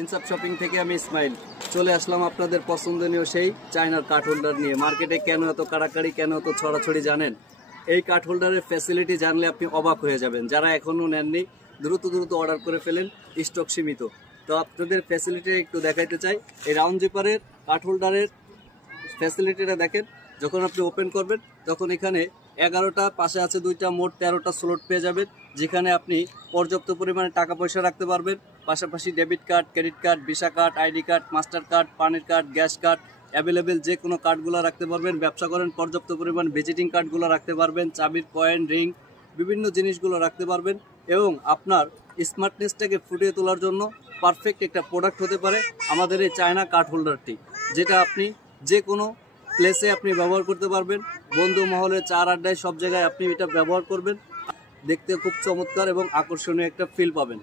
ইনসাফ শপিং থেকে আমি ইসমাইল চলে আসলাম আপনাদের পছন্দনীয় সেই চায়নার কার্ড হোল্ডার নিয়ে। মার্কেটে কেন এত কাড়াকাড়ি, কেন এত ছড়াছড়ি জানেন? এই কার্ড হোল্ডারের ফ্যাসিলিটি জানলে আপনি অবাক হয়ে যাবেন। যারা এখনও নেননি দ্রুত অর্ডার করে ফেলেন, স্টক সীমিত। তো আপনাদের ফ্যাসিলিটি একটু দেখাইতে চাই। এই রাউন্ড জিপারের কার্ড হোল্ডারের ফ্যাসিলিটিটা দেখেন। যখন আপনি ওপেন করবেন তখন এখানে 11টা, পাশে আছে 2টা, মোট 13টা স্লট পেয়ে যাবেন, যেখানে আপনি পর্যাপ্ত পরিমাণে টাকা পয়সা রাখতে পারবেন। পাশাপাশি debit card, credit card, visa card, ID card, master card, পানির কার্ড, গ্যাস কার্ড অ্যাভেলেবেল যে কোনো কার্ডগুলো রাখতে পারবেন। ব্যবসা করেন, পর্যাপ্ত পরিমাণ ভিজিটিং কার্ডগুলো রাখতে পারবেন, চাবির কয়েন, রিং, বিভিন্ন জিনিসগুলো রাখতে পারবেন। এবং আপনার স্মার্টনেসটাকে ফুটিয়ে তোলার জন্য পারফেক্ট একটা প্রোডাক্ট হতে পারে আমাদের এই চায়না কার্ড হোল্ডারটি, যেটা আপনি যে কোনো প্লেসে আপনি ব্যবহার করতে পারবেন। বন্ধু মহলে, চার আড্ডায়, সব জায়গায় আপনি এটা ব্যবহার করবেন। দেখতে খুব চমৎকার এবং আকর্ষণীয় একটা ফিল পাবেন।